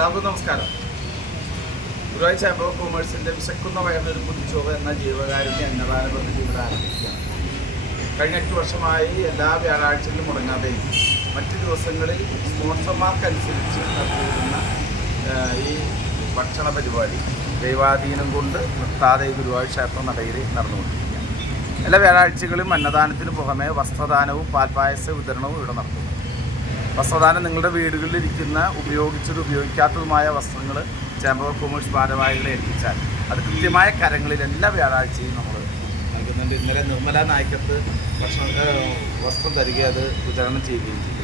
എല്ലാവർക്കും നമസ്കാരം. Guruvayur chamber of കൊമേഴ്സിന്റെ വിശക്കുന്ന വയറിലൊരു പുതുച്ചോറ് എന്ന ജീവകാരുണ്യ അന്നദാന പദ്ധതി ഇവിടെ ആരംഭിക്കുകയാണ്. കഴിഞ്ഞ എട്ട് വർഷമായി എല്ലാ വ്യാഴാഴ്ചകളിലും മുടങ്ങാതെയും മറ്റു ദിവസങ്ങളിൽ സ്പോൺസർമാർക്കനുസരിച്ച് നടത്തിയിരുന്ന ഈ ഭക്ഷണ പരിപാടി ദൈവാധീനം കൊണ്ട് നിർത്താതെ ഗുരുവായൂർ ക്ഷേത്ര നടയിൽ നടന്നുകൊണ്ടിരിക്കുകയാണ്. എല്ലാ വ്യാഴാഴ്ചകളും അന്നദാനത്തിന് പുറമെ വസ്ത്രദാനവും പാൽപായസ വിതരണവും ഇവിടെ നടത്തുന്നു വസ്ത്രദാനം നിങ്ങളുടെ വീടുകളിലിരിക്കുന്ന ഉപയോഗിച്ചതും ഉപയോഗിക്കാത്തതുമായ വസ്ത്രങ്ങൾ ചേംബർ ഓഫ് കൊമേഴ്സ് ഭാരവാഹികളെ ഏൽപ്പിച്ചാൽ. അത് കൃത്യമായ കരങ്ങളിൽ എല്ലാ വ്യാഴാഴ്ചയും നമ്മൾ നൽകുന്നുണ്ട്. ഇന്നലെ നിർമ്മല നായ്ക്കത്ത് ഭക്ഷണ വസ്ത്രം തരികയും അത് വിതരണം ചെയ്യുകയും ചെയ്തു.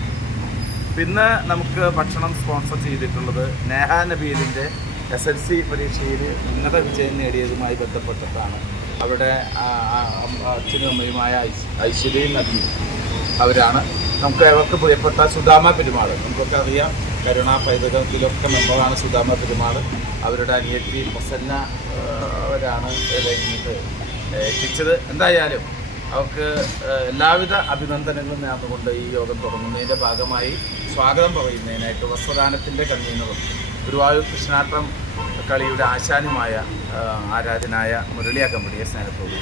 പിന്നെ നമുക്ക് ഭക്ഷണം സ്പോൺസർ ചെയ്തിട്ടുള്ളത് നേഹ നബീലിന്റെ എസ് എൽ സി പരീക്ഷയിൽ ഉന്നത വിജയം നേടിയതുമായി ബന്ധപ്പെട്ടിട്ടാണ് അവിടെ അച്ഛനും അമ്മയുമായ ഐശ്- ഐശ്വര്യയും നബിയും അവരാണ്. നമുക്ക് അവർക്ക് പ്രിയപ്പെട്ട സുദാമ പെരുമാൾ? നമുക്കൊക്കെ അറിയാം കരുണ പൈതൃകത്തിലൊക്കെ മെമ്പറാണ് സുദാമ പെരുമാൾ. അവരുടെ അനിയത്തി പ്രസന്ന അവരാണ് ഇത് എത്തിച്ചത്. എന്തായാലും അവർക്ക് എല്ലാവിധ അഭിനന്ദനങ്ങളും നേർന്നുകൊണ്ട് ഈ യോഗം തുടങ്ങുന്നതിന്റെ ഭാഗമായി സ്വാഗതം പറയുന്നതിനായിട്ട് വസ്ത്രദാനത്തിന്റെ കൺവീനറും ഗുരുവായൂർ കൃഷ്ണാട്ടം കളിയുടെ ആശാനുമായ ആരാധനായ മുരളി അകമ്പടിയെ സ്നേഹത്തോട്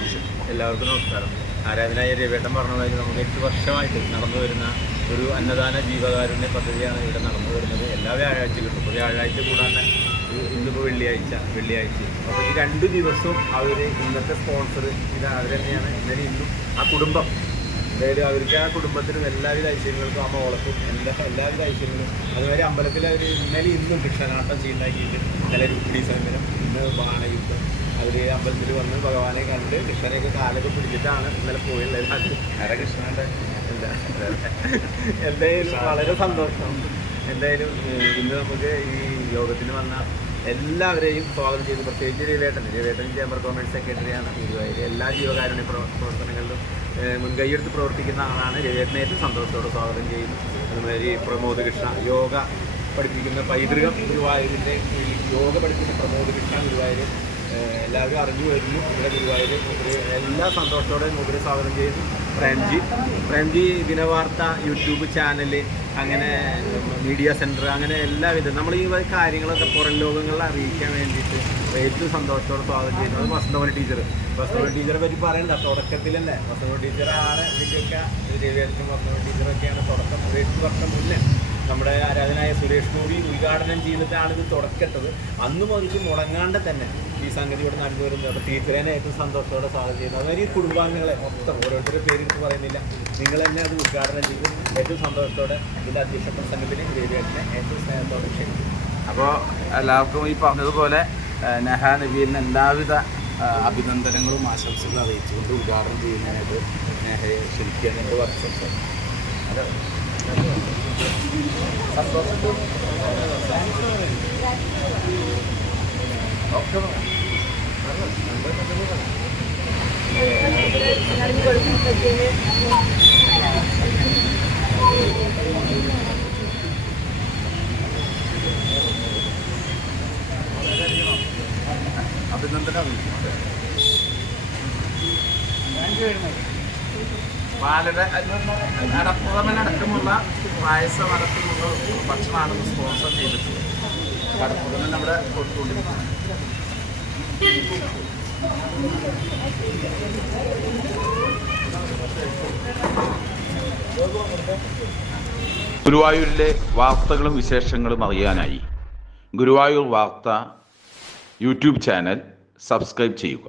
എല്ലാവർക്കും നമസ്കാരം. ആരാധനായ വേട്ടം പറഞ്ഞതായി നമുക്ക് എട്ട് വർഷമായിട്ട് നടന്നു വരുന്ന ഒരു അന്നദാന ജീവകാരുണ്യ പദ്ധതിയാണ് ഇവിടെ നടന്നു വരുന്നത്. എല്ലാ വ്യാഴാഴ്ചകളും ഇപ്പോൾ വ്യാഴാഴ്ച ഈ- ഇന്നിപ്പോൾ വെള്ളിയാഴ്ച വെള്ളിയാഴ്ച. അപ്പോൾ ഈ രണ്ട് ദിവസവും അവർ ഇന്നത്തെ സ്പോൺസർ ഇത് അവർ തന്നെയാണ്. ഇന്നലെ ഇന്നും ആ കുടുംബം. അതായത് അവർക്ക് ആ കുടുംബത്തിനും എല്ലാവിധ ഐശ്വര്യങ്ങൾക്കും ആ മോളക്കും എല്ലാ എല്ലാവിധ ഐശ്വര്യങ്ങളും. അതുമാതിരി അമ്പലത്തിൽ അവർ ഇന്നലെ ഇന്നും കൃഷ്ണനാട്ടം ചെയ്യുണ്ടാക്കിയിട്ട് ചില രുക്മിണി സമരം ഇന്ന് ബാണയുദ്ധം അവർ അമ്പലത്തിൽ വന്ന് ഭഗവാനെ കണ്ട് കൃഷ്ണനെയൊക്കെ കാലൊക്കെ പിടിച്ചിട്ടാണ് ഇന്നലെ പോയുള്ളത് ഹരകൃഷ്ണന്റെ കൃഷ്ണന്റെ എന്തായാലും വളരെ സന്തോഷം. എന്തായാലും ഇന്ന് നമുക്ക് ഈ യോഗത്തിന് വന്ന എല്ലാവരെയും സ്വാഗതം ചെയ്ത്. പ്രത്യേകിച്ച് രവിവേട്ടൻ രവിവേട്ടൻ ചേംബർ കോമേഴ്സ് സെക്രട്ടറിയാണ് ഗുരുവായൂർ എല്ലാ ജീവകാരുണ്യ പ്രവ- പ്രവർത്തനങ്ങളിലും മുൻകൈയെടുത്ത് പ്രവർത്തിക്കുന്ന ആളാണ് രവിവേട്ടനെ ഏറ്റവും സന്തോഷത്തോടെ സ്വാഗതം ചെയ്യുന്നു. അതുമാതിരി പ്രമോദ് കൃഷ്ണ യോഗ പഠിപ്പിക്കുന്ന പൈതൃകം ഗുരുവായൂരിന്റെ യോഗ പഠിപ്പിക്കുന്ന പ്രമോദ് കൃഷ്ണ ഗുരുവായൂർ എല്ലാവരും അറിഞ്ഞു വരുന്നു. ഇവിടെ ഗുരുവായൂർ എല്ലാ സന്തോഷത്തോടെ മുദ്ര സ്വാഗതം ചെയ്തു പ്രേംജി. പ്രേംജി ദിനവാർത്ത യൂട്യൂബ് ചാനൽ അങ്ങനെ മീഡിയ സെന്റർ അങ്ങനെ എല്ലാവിധ നമ്മൾ ഈ കാര്യങ്ങളൊക്കെ പുറം ലോകങ്ങളിൽ അറിയിക്കാൻ വേണ്ടിയിട്ട് ഏറ്റവും സന്തോഷത്തോടെ സ്വാഗതം ചെയ്യുന്നു. അത് വസന്തമണി ടീച്ചർ വസന്തമണി ടീച്ചറെ പറ്റി പറയണ്ട. തുടക്കത്തിലല്ലേ. വസന്തമണി ടീച്ചറാണ് ഇതിന്റെയൊക്കെ രവിയായിരിക്കും വസന്തമണി ടീച്ചറൊക്കെയാണ് തുടക്കം. ഒരു എട്ട് വർഷം മുന്നേ നമ്മുടെ ആരാധനായ സുരേഷ് ഗോപി ഉദ്ഘാടനം ചെയ്തിട്ടാണ് ഇത് തുടക്കട്ടത് അന്ന് മുതൽക്ക് മുടങ്ങാണ്ട് തന്നെ ഈ സംഗതി ഇവിടെ നടന്നുവരുന്നത് അപ്പോൾ ടീച്ചറേനെ ഏറ്റവും സന്തോഷത്തോടെ സ്വാഗതം ചെയ്യുന്നത് അതുമാതിരി ഈ കുടുംബാംഗങ്ങളെ മൊത്തം ഓരോരുത്തരുടെ പേര് എനിക്ക് പറയുന്നില്ല. നിങ്ങൾ തന്നെ അത് ഉദ്ഘാടനം ചെയ്ത് ഏറ്റവും സന്തോഷത്തോടെ ഇതിന്റെ അധ്യക്ഷ പ്രസംഗത്തിന് ദേവിയേട്ടനെ ഏറ്റവും സ്നേഹത്തോടെ ക്ഷണിക്കും അപ്പോൾ എല്ലാവർക്കും ഈ പറഞ്ഞതുപോലെ നെഹാ നബീലിന് എല്ലാവിധ അഭിനന്ദനങ്ങളും ആശംസകളും അറിയിച്ചുകൊണ്ട് ഉദ്ഘാടനം ചെയ്യുന്നതിനായിട്ട് നെഹയെ ക്ഷണിക്കുക എന്നുള്ള വർഷം അത് താങ്ക് യു വെരി അറിയിക്കുന്നു പാലട അടപ്പുറമനടക്കമുള്ള പായസം അടക്കമുള്ള ഭക്ഷണമാണ് സ്പോൺസർ ചെയ്തിട്ടുള്ളത്. കടപ്പുറമൻ നമ്മുടെ കൊടുത്തുകൊണ്ടിരിക്കുന്നത്. ഗുരുവായൂരിലെ വാർത്തകളും വിശേഷങ്ങളും അറിയാനായി ഗുരുവായൂർ വാർത്ത യൂട്യൂബ് ചാനൽ സബ്സ്ക്രൈബ് ചെയ്യുക.